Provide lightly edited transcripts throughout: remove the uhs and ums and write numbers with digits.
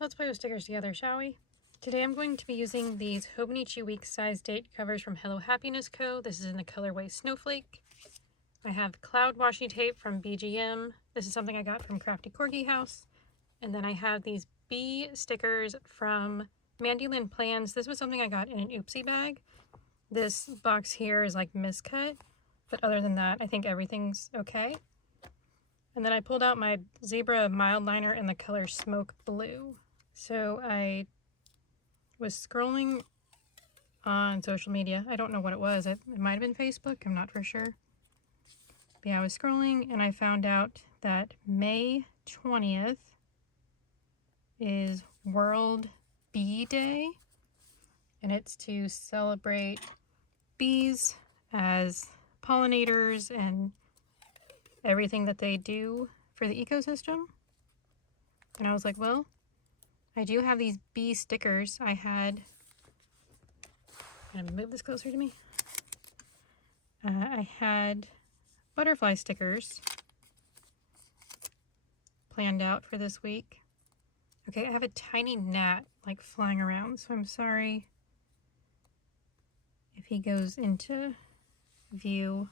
Let's play with stickers together, shall we? Today I'm going to be using these Hobonichi week size date covers from HelloHappinessCo. This is in the colorway Snowflake. I have cloud washi tape from BGM. This is something I got from Crafty Corgi House. And then I have these bee stickers from Mandy Lynn Plans. This was something I got in an oopsie bag. This box here is like miscut, but other than that, I think everything's okay. And then I pulled out my zebra mild liner in the color Smoke Blue. So I was scrolling on social media. I don't know what it was. It might have been Facebook. I'm not for sure. But yeah, I was scrolling and I found out that May 20th is World Bee Day. And it's to celebrate bees as pollinators and everything that they do for the ecosystem. And I was like, well, I do have these bee stickers. I had, I'm gonna move this closer to me. I had butterfly stickers planned out for this week. Okay, I have a tiny gnat like flying around, so I'm sorry if he goes into view.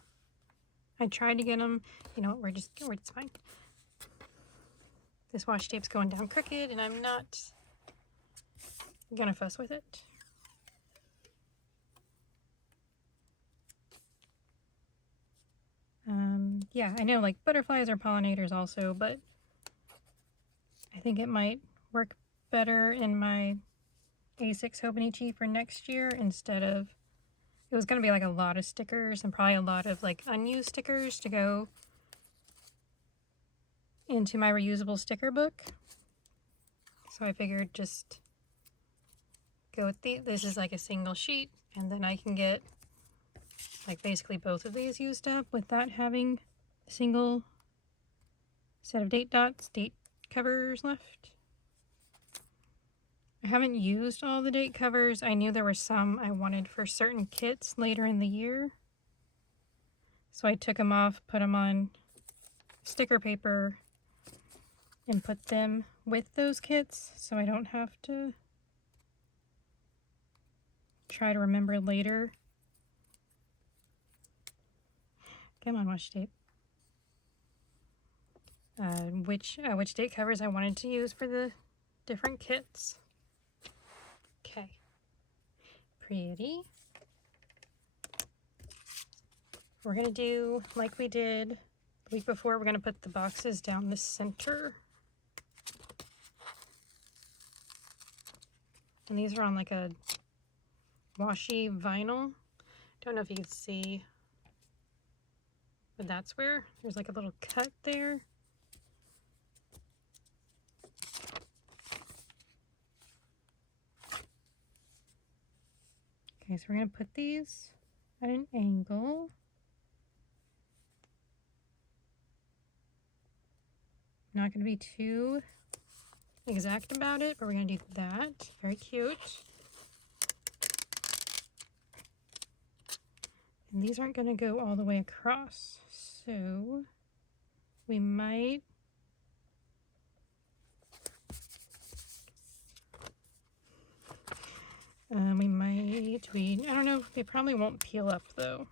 I tried to get him, you know what, it's fine. This washi tape's going down crooked and I'm not gonna fuss with it. Yeah, I know like butterflies are pollinators also, but I think it might work better in my A6 Hobonichi for next year instead of, it was going to be like a lot of stickers and probably a lot of like unused stickers to go into my reusable sticker book. So I figured just go with this is like a single sheet, and then I can get like basically both of these used up without having a single set of date covers left. I haven't used all the date covers. I knew there were some I wanted for certain kits later in the year. So I took them off, put them on sticker paper, and put them with those kits so I don't have to try to remember later. Come on, washi tape. Which date covers I wanted to use for the different kits. Okay, pretty. We're gonna do like we did the week before. We're gonna put the boxes down the center. And these are on like a washi vinyl. Don't know if you can see, but that's where there's like a little cut there. Okay, so we're gonna put these at an angle. Not gonna be too exact about it, but we're gonna do that. Very cute. And these aren't gonna go all the way across, so we might I don't know, they probably won't peel up though.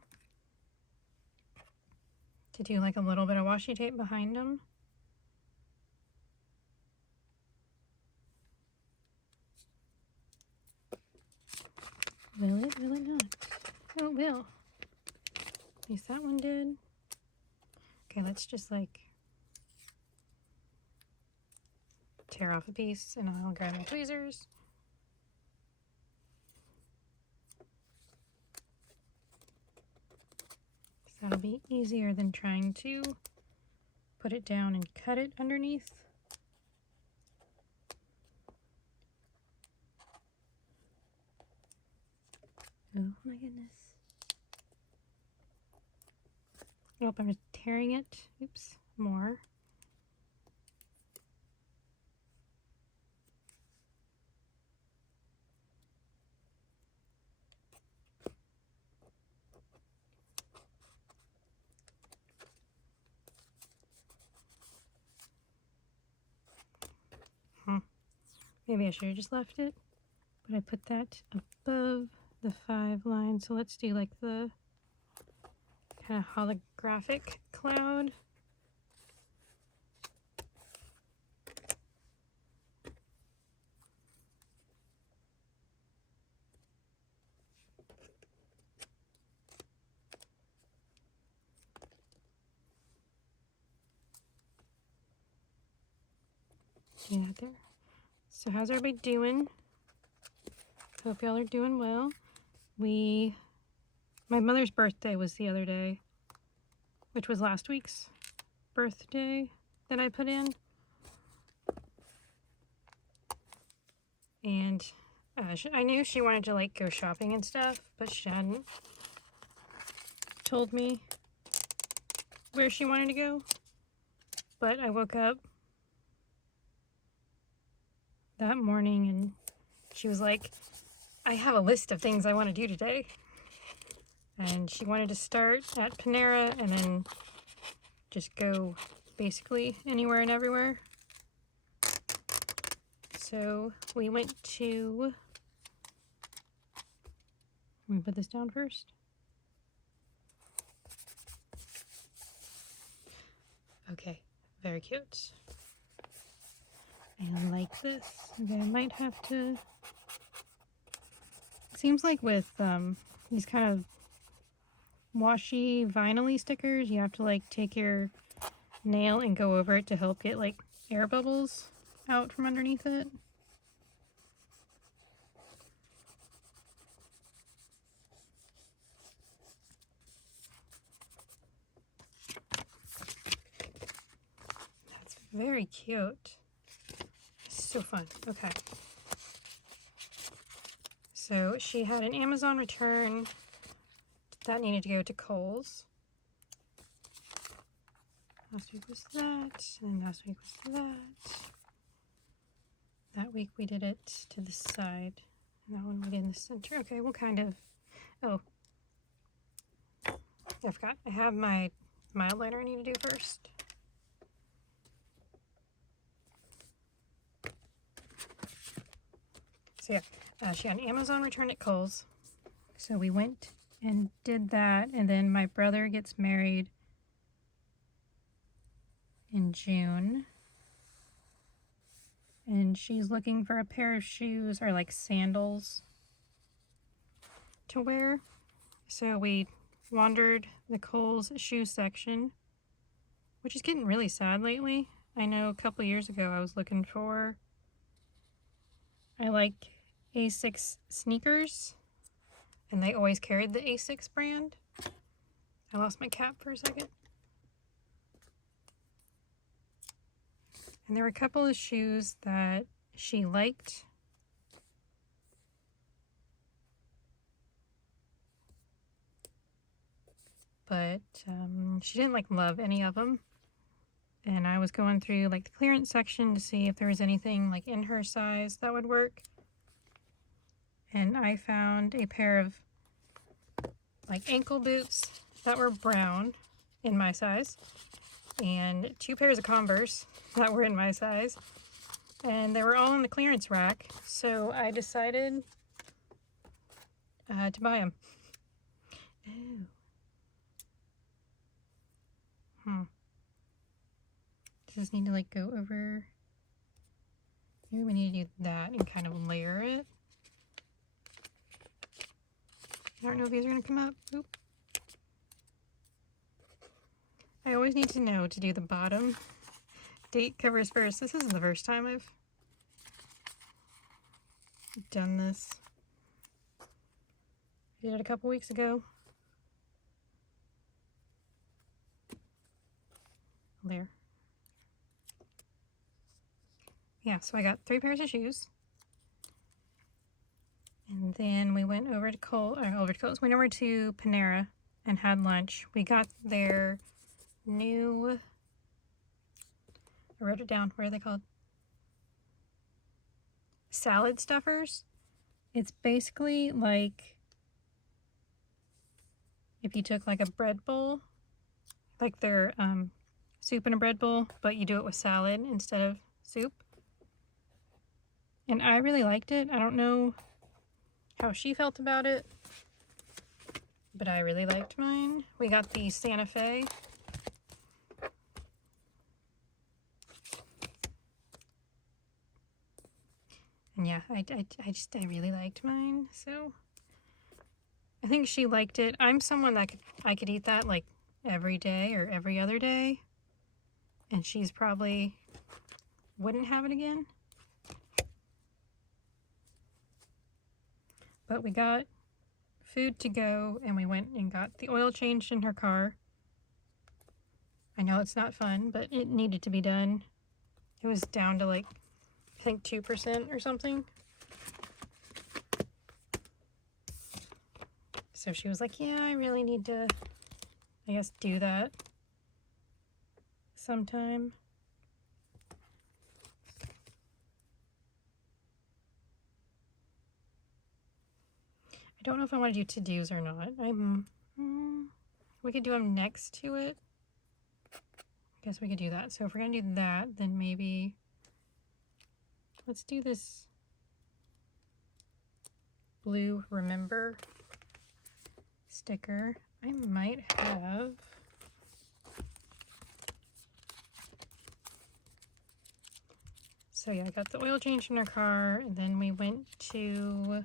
To do like a little bit of washi tape behind them. Will it? Will it not? Oh, it will. At least that one did. Okay, let's just like tear off a piece and I'll grab my tweezers. So that'll be easier than trying to put it down and cut it underneath. Oh my goodness. Nope, I'm just tearing it. Oops, more. Maybe I should have just left it, but I put that above the 5 line. So let's do like the kind of holographic cloud. Do that there. So how's everybody doing? Hope y'all are doing well. My mother's birthday was the other day, which was last week's birthday that I put in. And I knew she wanted to like go shopping and stuff, but she hadn't told me where she wanted to go. But I woke up that morning and she was like, I have a list of things I want to do today. And she wanted to start at Panera and then just go basically anywhere and everywhere. So we went to, let me put this down first. Okay, very cute. And like this. Okay, I might have to, it seems like with these kind of washi vinyl-y stickers, you have to like take your nail and go over it to help get like air bubbles out from underneath it. That's very cute. So fun. Okay. So she had an Amazon return that needed to go to Kohl's. Last week was that, and last week was that. That week we did it to the side. And that one we did in the center. Okay, what kind of, oh, I forgot. I have my mild liner I need to do first. So yeah, she had an Amazon return at Kohl's. So we went and did that, and then my brother gets married in June. And she's looking for a pair of shoes or like sandals to wear. So we wandered the Kohl's shoe section, which is getting really sad lately. I know a couple years ago I was looking for, I like A6 sneakers, and they always carried the A6 brand. I lost my cap for a second. And there were a couple of shoes that she liked. But she didn't like love any of them. And I was going through like the clearance section to see if there was anything like in her size that would work. And I found a pair of like ankle boots that were brown in my size, and 2 pairs of Converse that were in my size, and they were all in the clearance rack. So I decided to buy them. Ooh. Does this need to like go over? Maybe we need to do that and kind of layer it. I don't know if these are going to come up. Oop. I always need to know to do the bottom date covers first. This isn't the first time I've done this. I did it a couple weeks ago. There. Yeah, so I got 3 pairs of shoes. And then we went over to Kohl's, went over to Panera and had lunch. We got their new, I wrote it down, what are they called? Salad stuffers. It's basically like if you took like a bread bowl, like their soup in a bread bowl, but you do it with salad instead of soup. And I really liked it. I don't know how she felt about it, but I really liked mine. We got the Santa Fe. And yeah, I really liked mine, so I think she liked it. I'm someone that I could eat that like every day or every other day, and she's probably wouldn't have it again. But we got food to go, and we went and got the oil changed in her car. I know it's not fun, but it needed to be done. It was down to like, I think 2% or something. So she was like, yeah, I really need to, I guess, do that sometime. I don't know if I want to do to-dos or not. We could do them next to it. I guess we could do that. So if we're going to do that, then maybe let's do this blue remember sticker. I might have so yeah, I got the oil change in her car, and then we went to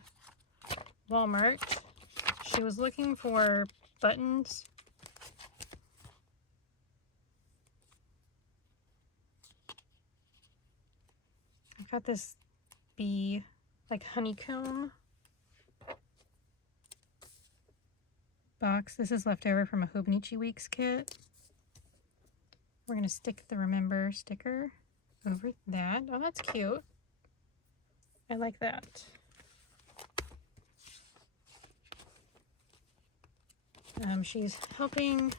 Walmart. She was looking for buttons. I got this bee, like honeycomb box. This is left over from a Hobonichi Weeks kit. We're going to stick the remember sticker over that. Oh, that's cute. I like that. She's helping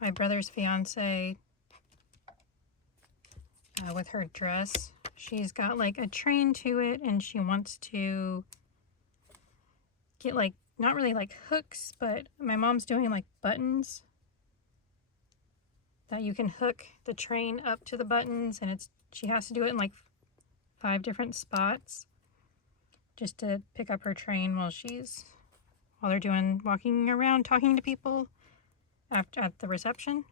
my brother's fiance with her dress. She's got like a train to it, and she wants to get like, not really like hooks, but my mom's doing like buttons that you can hook the train up to the buttons, and she has to do it in like 5 different spots just to pick up her train while they're doing walking around talking to people at the reception.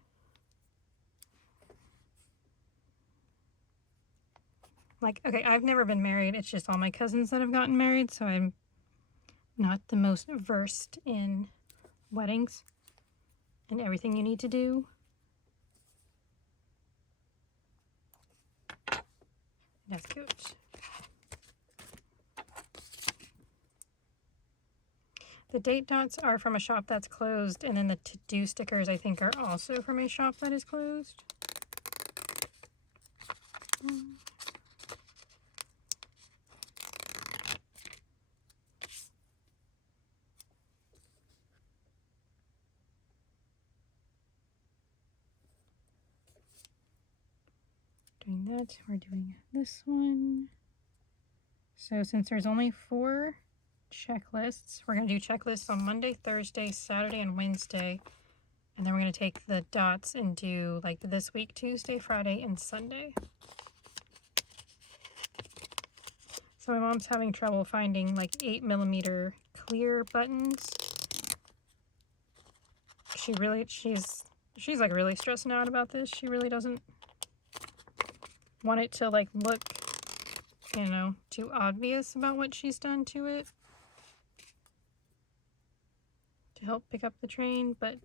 Like, okay, I've never been married. It's just all my cousins that have gotten married, so I'm not the most versed in weddings and everything you need to do. That's cute. The date dots are from a shop that's closed, and then the to-do stickers, I think, are also from a shop that is closed. Doing that, we're doing this one. So since there's only 4 checklists, we're going to do checklists on Monday, Thursday, Saturday, and Wednesday. And then we're going to take the dots and do like this week, Tuesday, Friday, and Sunday. So my mom's having trouble finding like 8mm clear buttons. She's like really stressing out about this. She really doesn't want it to like look, too obvious about what she's done to it to help pick up the train, but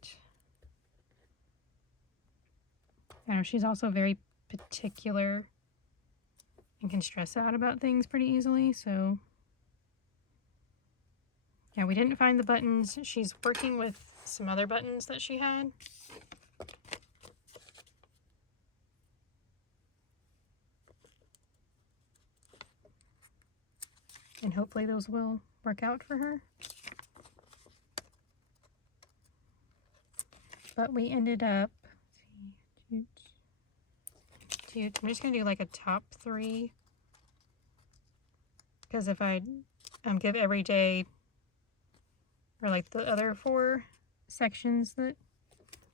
I know she's also very particular and can stress out about things pretty easily, so yeah, we didn't find the buttons. She's working with some other buttons that she had. And hopefully those will work out for her. But we ended up, I'm just going to do like a top 3. Because if I give every day, or like the other 4 sections that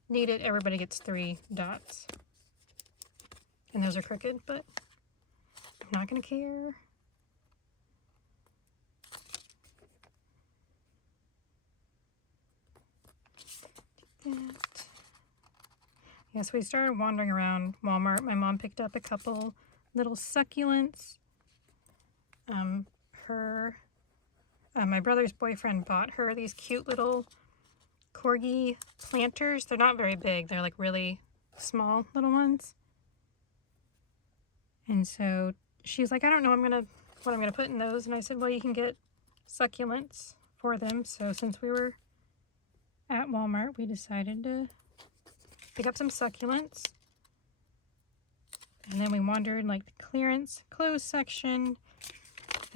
need it, everybody gets 3 dots. And those are crooked, but not gonna care. That. Yes, we started wandering around Walmart. My mom picked up a couple little succulents. My brother's boyfriend bought her these cute little corgi planters. They're not very big. They're like really small little ones. And so she's like, I don't know what I'm gonna put in those. And I said, well, you can get succulents for them. So since we were at Walmart, we decided to pick up some succulents. And then we wandered like the clearance clothes section.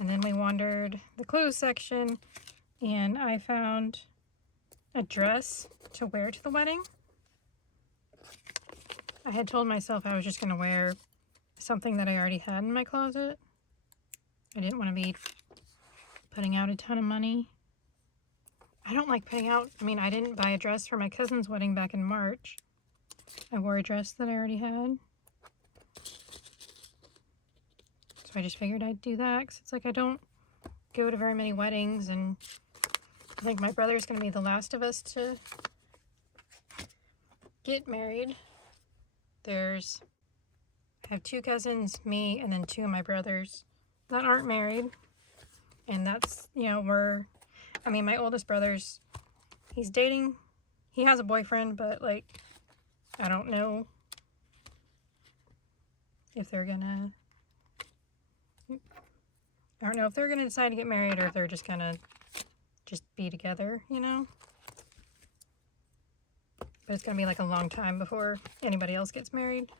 And then we wandered the clothes section, and I found a dress to wear to the wedding. I had told myself I was just going to wear something that I already had in my closet. I didn't want to be putting out a ton of money. I don't like putting out, I didn't buy a dress for my cousin's wedding back in March. I wore a dress that I already had. So I just figured I'd do that, because it's like I don't go to very many weddings, and I think my brother's going to be the last of us to get married. I have 2 cousins, me, and then 2 of my brothers that aren't married. And that's, my oldest brother's, he's dating, he has a boyfriend, but like, I don't know if they're gonna decide to get married, or if they're just gonna be together, But it's gonna be like a long time before anybody else gets married.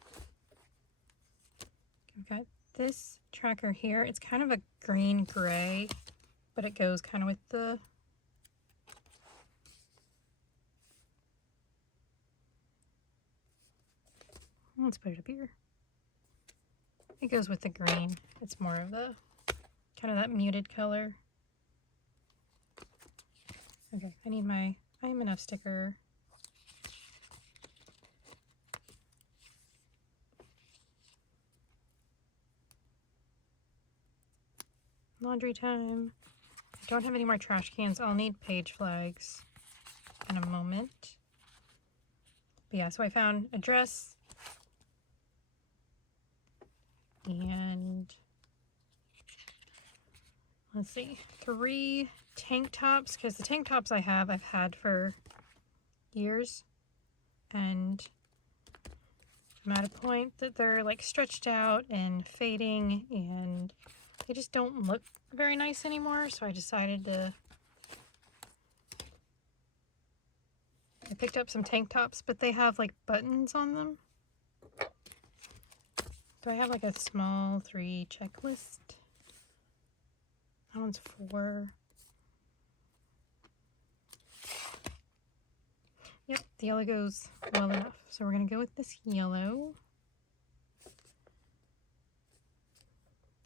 I've got this tracker here. It's kind of a green gray, but it goes kind of with the let's put it up here. It goes with the green. It's more of the kind of that muted color. Okay, I need my I Am Enough sticker. Laundry time. I don't have any more trash cans. I'll need page flags in a moment. But yeah, so I found a dress and let's see, 3 tank tops, because the tank tops I've had for years, and I'm at a point that they're like stretched out and fading, and they just don't look very nice anymore. So I decided I picked up some tank tops, but they have like buttons on them. Do I have like a small 3 checklist? That one's 4. Yep, the yellow goes well enough. So we're gonna go with this yellow.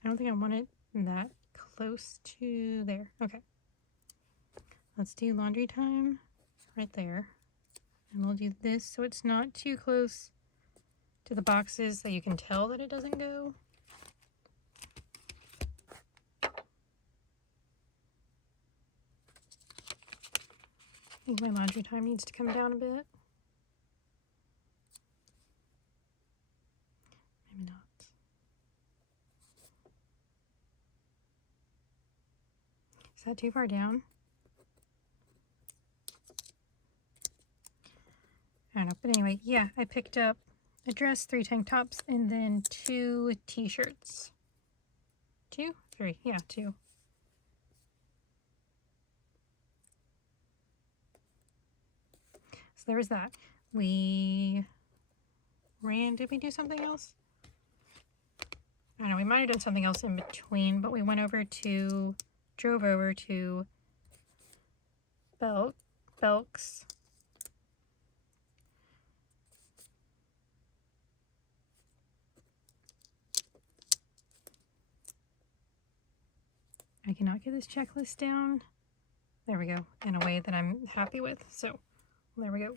I don't think I want it that close to there. Okay. Let's do laundry time right there. And we'll do this so it's not too close to the boxes so you can tell that it doesn't go. I think my laundry time needs to come down a bit. Maybe not. Is that too far down? I don't know, but anyway, yeah, I picked up a dress, 3 tank tops, and then 2 t-shirts. 2? 3, yeah, 2. So there was that. We ran, did we do something else? I don't know, we might have done something else in between, but we drove over to Belk's. I cannot get this checklist down. There we go, in a way that I'm happy with. So there we go.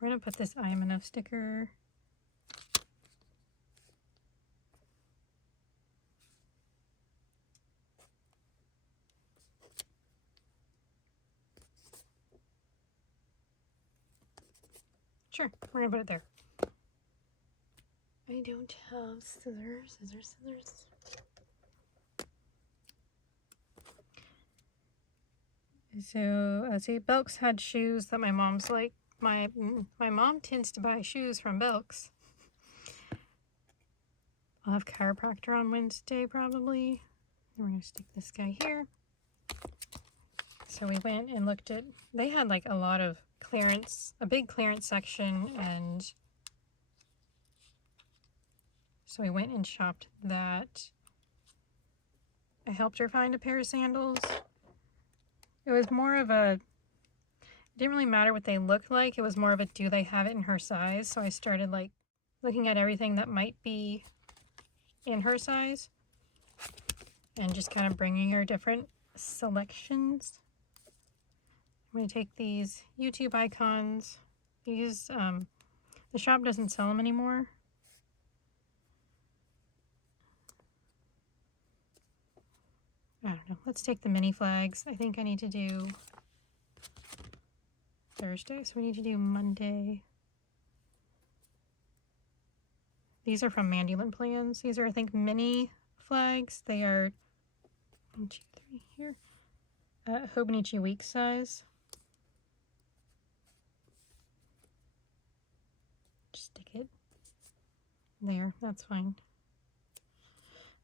We're gonna put this I Am Enough sticker. Sure, we're gonna put it there. I don't have scissors. So, see, Belk's had shoes that my mom's like. My mom tends to buy shoes from Belk's. I'll have chiropractor on Wednesday probably. We're gonna stick this guy here. So we went and looked at, they had like a lot of clearance, a big clearance section, and so we went and shopped that. I helped her find a pair of sandals. It was more of a, it didn't really matter what they looked like. It was more of a, do they have it in her size? So I started like looking at everything that might be in her size and just kind of bringing her different selections. I'm going to take these YouTube icons. These, the shop doesn't sell them anymore. I don't know. Let's take the mini flags. I think I need to do Thursday, so we need to do Monday. These are from Mandy Lynn Plans. These are, I think, mini flags. They are 1, 2, 3 here. Hobonichi week size. Just stick it there. That's fine.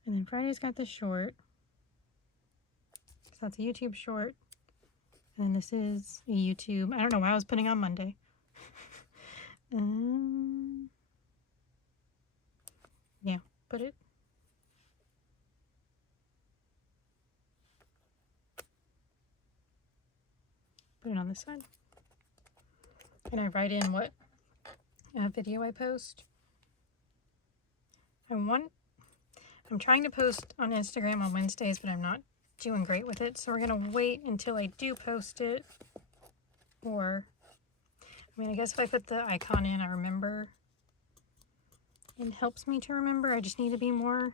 And then Friday's got the short. So that's a YouTube short. And this is a YouTube. I don't know why I was putting on Monday. Yeah, put it. Put it on this side. And I write in what video I post. I'm trying to post on Instagram on Wednesdays, but I'm not doing great with it. So we're going to wait until I do post it. Or, I mean, I guess if I put the icon in, I remember. It helps me to remember. I just need to be more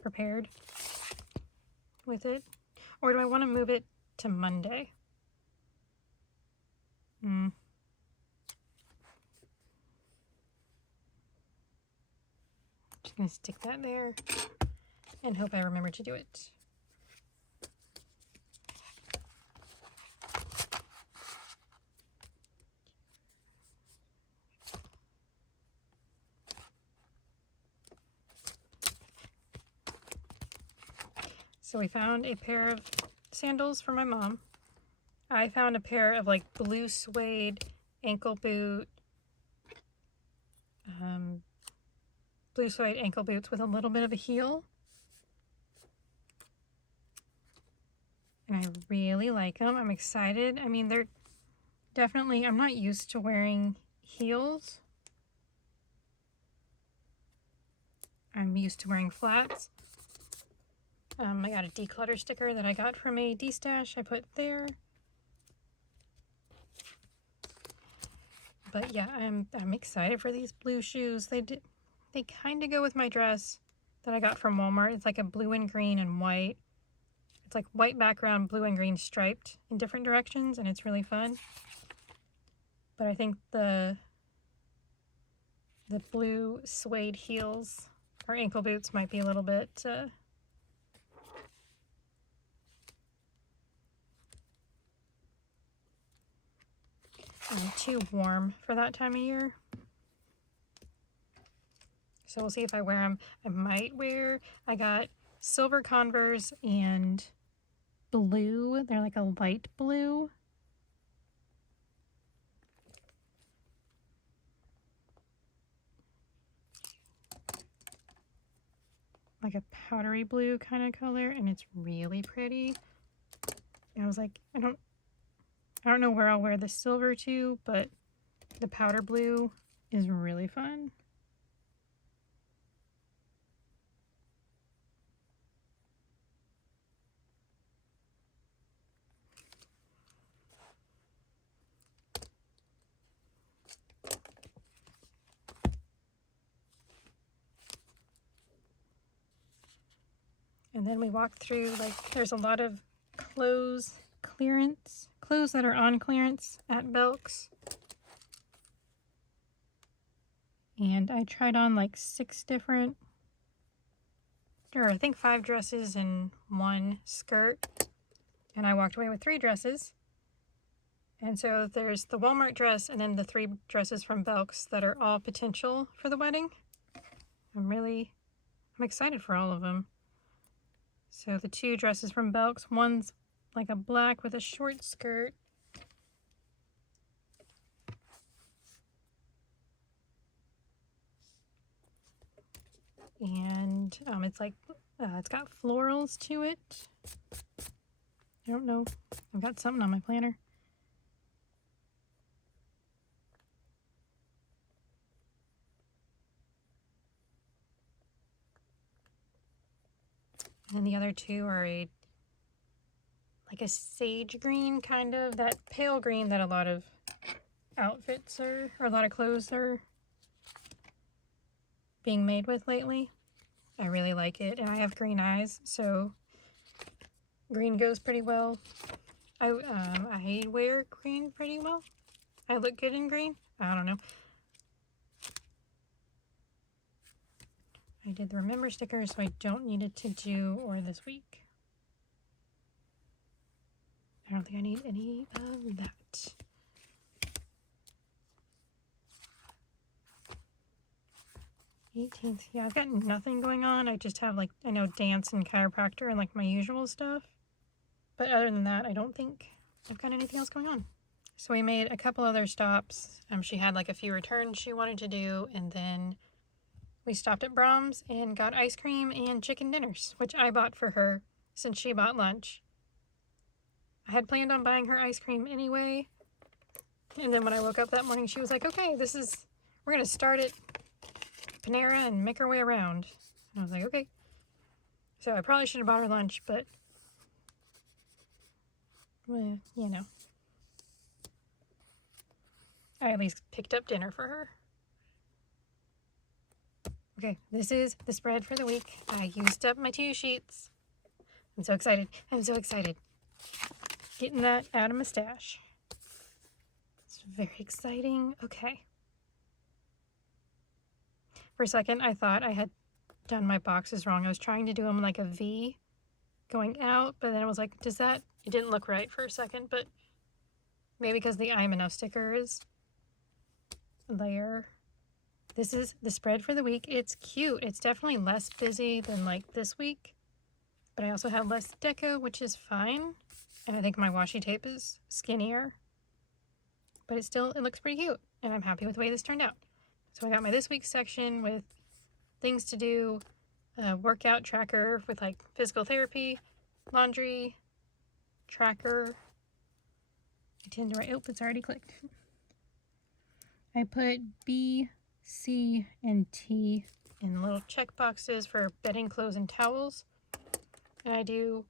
prepared with it. Or do I want to move it to Monday? Just going to stick that there and hope I remember to do it. So we found a pair of sandals for my mom. I found a pair of like blue suede ankle boot, blue suede ankle boots with a little bit of a heel. And I really like them. I'm excited. I mean, they're definitely, I'm not used to wearing heels. I'm used to wearing flats. I got a declutter sticker that I got from a D-stash. I put there. But yeah, I'm excited for these blue shoes. They kind of go with my dress that I got from Walmart. It's like a blue and green and white. It's like white background, blue and green striped in different directions, and it's really fun. But I think the blue suede heels or ankle boots might be a little bit too warm for that time of year. So we'll see if I wear them. I might wear, I got silver Converse and blue. They're like a light blue. Like a powdery blue kind of color, and it's really pretty. And I was like, I don't know where I'll wear the silver to, but the powder blue is really fun. And then we walked through, like, there's a lot of clothes clothes that are on clearance at Belk's. And I tried on like 6 different, or I think 5 dresses and 1 skirt. And I walked away with 3 dresses. And so there's the Walmart dress and then the 3 dresses from Belk's that are all potential for the wedding. I'm excited for all of them. So the 2 dresses from Belk's, one's like a black with a short skirt. And it's like, it's got florals to it. I don't know. I've got something on my planner. And then the other 2 are like a sage green, kind of that pale green that a lot of outfits or a lot of clothes are being made with lately. I really like it, and I have green eyes, so green goes pretty well. I wear green pretty well. I look good in green. I don't know. I did the remember sticker, so I don't need it to do or this week. I don't think I need any of that. $18th. Yeah, I've got nothing going on. I just have, like, I know dance and chiropractor and like my usual stuff. But other than that, I don't think I've got anything else going on. So we made a couple other stops. She had like a few returns she wanted to do, and then we stopped at Brahms and got ice cream and chicken dinners, which I bought for her since she bought lunch. I had planned on buying her ice cream anyway. And then when I woke up that morning, she was like, okay, we're going to start at Panera and make our way around. And I was like, okay. So I probably should have bought her lunch, but, well, you know. I at least picked up dinner for her. Okay, this is the spread for the week. I used up my 2 sheets. I'm so excited. I'm so excited. Getting that out of my stash. It's very exciting. Okay. For a second, I thought I had done my boxes wrong. I was trying to do them like a V going out, but then I was like, it didn't look right for a second, but maybe because the I'm Enough sticker is there. This is the spread for the week. It's cute. It's definitely less busy than like this week, but I also have less deco, which is fine. And I think my washi tape is skinnier, but it looks pretty cute, and I'm happy with the way this turned out. So I got my this week's section with things to do, a workout tracker with like physical therapy, laundry, tracker. I tend to write, oh, it's already clicked. I put B, C, and T in little check boxes for bedding clothes and towels. And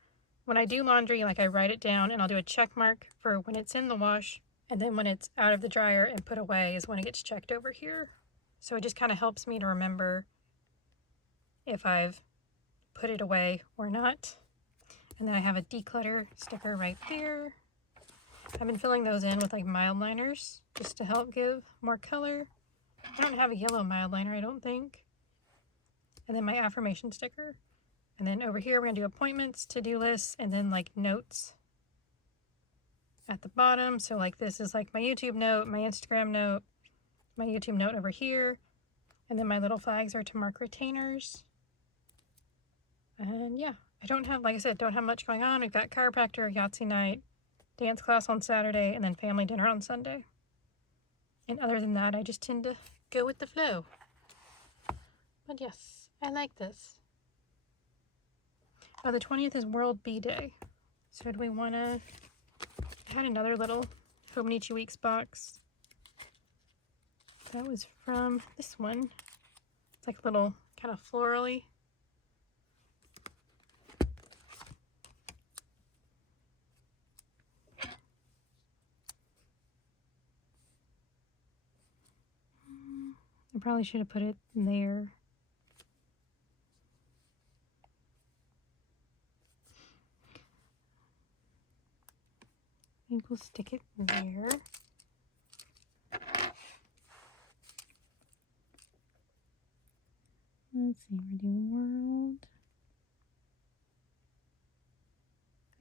when I do laundry, like I write it down and I'll do a check mark for when it's in the wash, and then when it's out of the dryer and put away is when it gets checked over here. So it just kind of helps me to remember if I've put it away or not. And then I have a declutter sticker right there. I've been filling those in with like mild liners just to help give more color. I don't have a yellow mild liner, I don't think. And then my affirmation sticker. And then over here we're going to do appointments, to-do lists, and then like notes at the bottom. So like this is like my YouTube note, my Instagram note, my YouTube note over here. And then my little flags are to mark retainers. And yeah, I don't have, like I said, don't have much going on. We've got chiropractor, Yahtzee night, dance class on Saturday, and then family dinner on Sunday. And other than that, I just tend to go with the flow. But yes, I like this. The 20th is World Bee Day. So do we want to... I had another little Hobonichi Weeks box. That was from this one. It's like a little kind of florally. I probably should have put it there. think we'll stick it there. Let's see, we're doing world.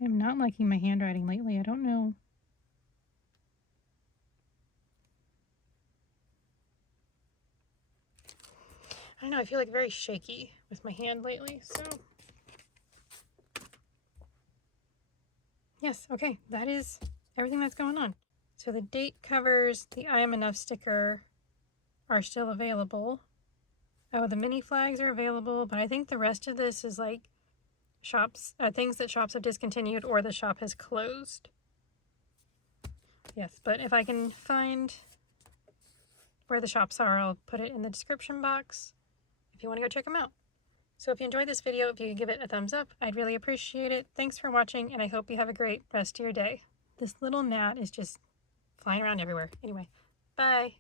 I'm not liking my handwriting lately. I don't know. I don't know, I feel like very shaky with my hand lately, so. Yes, okay, that is everything that's going on. So the date covers, the I Am Enough sticker are still available. Oh, the mini flags are available, but I think the rest of this is like shops, things that shops have discontinued or the shop has closed. Yes, but if I can find where the shops are, I'll put it in the description box if you want to go check them out. So if you enjoyed this video, if you could give it a thumbs up, I'd really appreciate it. Thanks for watching, and I hope you have a great rest of your day. This little gnat is just flying around everywhere. Anyway, bye.